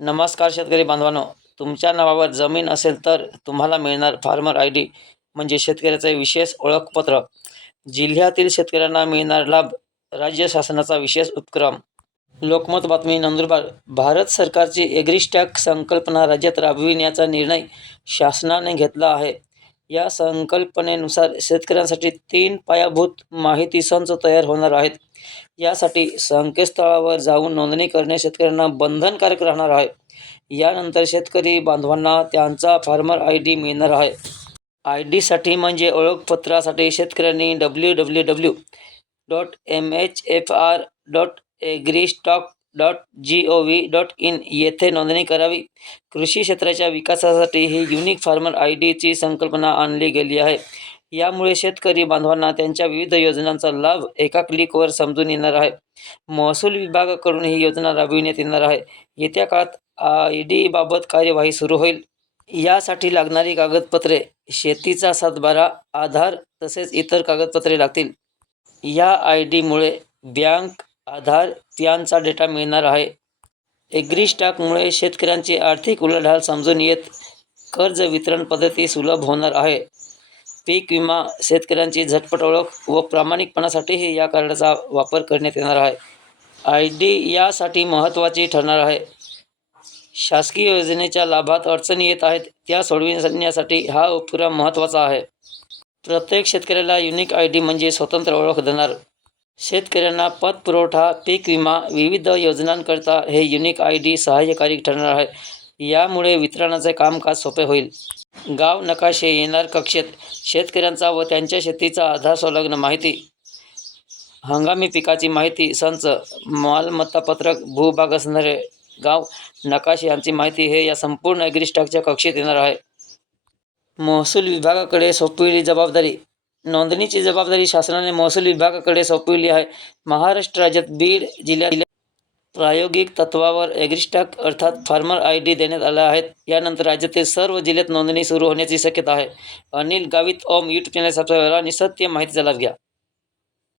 नमस्कार शेतकरी बांधवांनो. तुमच्या नावावर जमीन असेल तर तुम्हाला मिळणार फार्मर आय डी म्हणजे शेतकऱ्याचे विशेष ओळखपत्र. जिल्ह्यातील शेतकऱ्यांना मिळणार लाभ राज्य शासनाचा विशेष उपक्रम. लोकमत बातमी नंदुरबार. भारत सरकारची एग्रिस्टॅक संकल्पना राज्यात राबविण्याचा निर्णय शासनाने घेतला आहे. या संकल्पनेनुसार शेतकऱ्यांसाठी तीन पायाभूत माहिती संच तयार होणार आहेत. यासाठी संकेतस्थळावर जाऊन नोंदणी करणे शेतकऱ्यांना बंधनकारक राहणार आहे. यानंतर शेतकरी बांधवांना त्यांचा फार्मर आय डी मिळणार आहे. आय डीसाठी म्हणजे ओळखपत्रासाठी शेतकऱ्यांनी W W W dot M H F R dot agri stock dot G O V dot in येथे नोंदणी करावी. कृषी क्षेत्राच्या विकासासाठी ही युनिक फार्मर आय डीची संकल्पना आणली गेली आहे. यामुळे शेतकरी बांधवांना त्यांच्या विविध योजनांचा लाभ एका क्लिकवर समजून येणार आहे. महसूल विभागाकडून ही योजना राबविण्यात येणार आहे. येत्या काळात आय डीबाबत कार्यवाही सुरू होईल. यासाठी लागणारी कागदपत्रे शेतीचा सातबारा आधार तसेच इतर कागदपत्रे लागतील. या आय डीमुळे बँक आधार यांचा डेटा मिळणार आहे. एग्रीस्टॉकमुळे शेतकऱ्यांची आर्थिक उलाढाल समजून येत कर्ज वितरण पद्धती सुलभ होणार आहे. पीक विमा शेतकऱ्यांची झटपट ओळख व प्रामाणिकपणासाठीही या कार्डाचा वापर करण्यात येणार आहे. आय डी यासाठी महत्त्वाची ठरणार आहे. शासकीय योजनेच्या लाभात अडचणी येत आहेत त्या सोडविण्यासाठी हा उपक्रम महत्त्वाचा आहे. प्रत्येक शेतकऱ्याला युनिक आय डी म्हणजे स्वतंत्र ओळख देणार. शेतकऱ्यांना पतपुरवठा पीक विमा विविध योजनांकरता हे युनिक आय डी सहाय्यकारी ठरणार आहे. यामुळे वितरणाचे कामकाज सोपे होईल. गाव नकाशे येणार कक्षेत शेतकऱ्यांचा व त्यांच्या शेतीचा आधार संलग्न माहिती हंगामी पिकाची माहिती संच मालमत्ता पत्रक भूभाग असणारे गाव नकाशे यांची माहिती हे या संपूर्ण ॲग्रिस्टॉकच्या कक्षेत येणार आहे. महसूल विभागाकडे सोपविली जबाबदारी नोंदणीची जबाबदारी शासनाने महसूल विभागाकडे सोपविली आहे. महाराष्ट्र राज्यात बीड जिल्ह्यात प्रायोगिक तत्वावर ॲग्रिस्टॉक अर्थात फार्मर आय डी देण्यात आल्या आहेत यानंतर राज्यातील सर्व जिल्ह्यात नोंदणी सुरू होण्याची शक्यता आहे. Anil Gavit Om YouTube channel subscribe करा आणि सत्य माहितीचा लाभ घ्या.